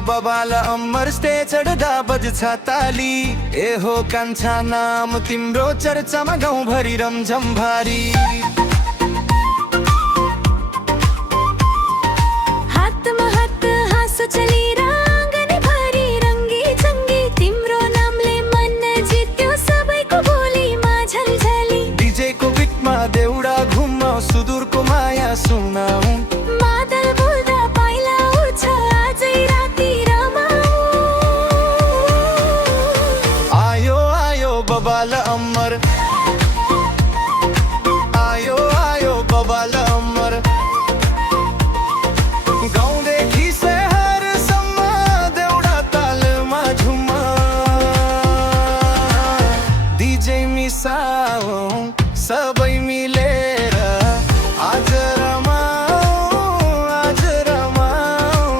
बबाल अमर स्टेज चढ्दा बज्छ ताली। ए हो कान्छा नाम तिम्रो चर्चामा गाउँभरि रमझम भारी। हातमा हात हाँसो चलिरहने भरि रङ्गी चङ्गी तिम्रो नामले मन जित्यो सबैको बोलीमा झलझली। डीजेको बिटमा देउडा घुमाऊ सुदूरको माया सुनाऊ। मादल बोल्दा पाइला उठ्छ आजै राति रमाऊ। आयो आयो बबाल अमर, आयो आयो बबाल अमर। गाउँदेखि शहरसम्म देउडा तालमा झुमा। डीजे मिसाऊ सबै मिलेर आज रमाऊ, आज रमाऊ।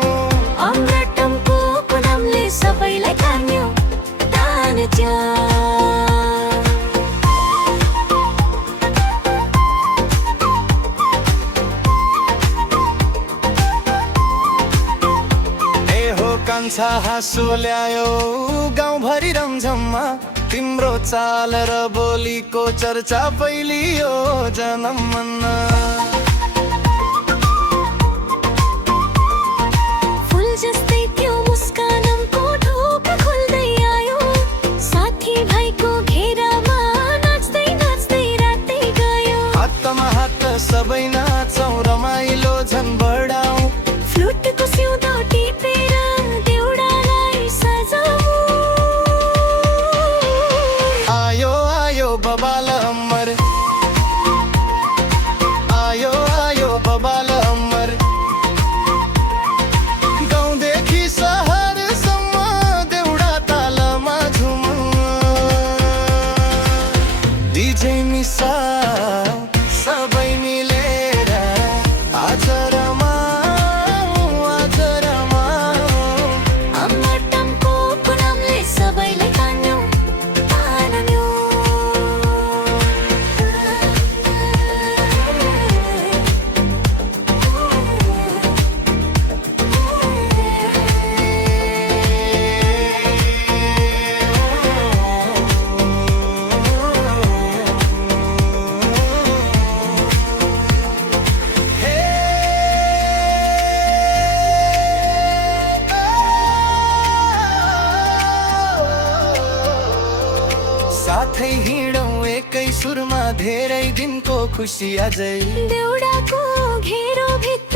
अमृतमको नामले सबैलाई तान्यो तान्यो। कान्छा हाँसो ल्यायो गाउँभरि रमझममा। तिम्रो चाल र बोलीको चर्चा फैलियो जनमनमा। फुल जस्तै त्यो मुस्कानको ढोका खोल्दै आयो। साथी भाइको घेरामा नाच्दै नाच्दै रातै गयो। हातमा हात सबै नाचौँ रमाइलो झन् बढाऊ। फ्लुटको सिउँदो टिपेर देउडालाई सजाऊ। आयो आयो बबाल अमर, आयो आयो बबाल अमर। गाउँदेखि शहरसम्म देउडा तालमा झुम। डीजे मिसाऊ सबै मिलेर आज रमाऊ, आज रमाऊ। अमृतमको नामले सबैलाई तान्यो तान्यो। साथै हिँडौँ एकै सुरमा धेरै दिनको खुसी अझै। देउडाको घेरो भित्र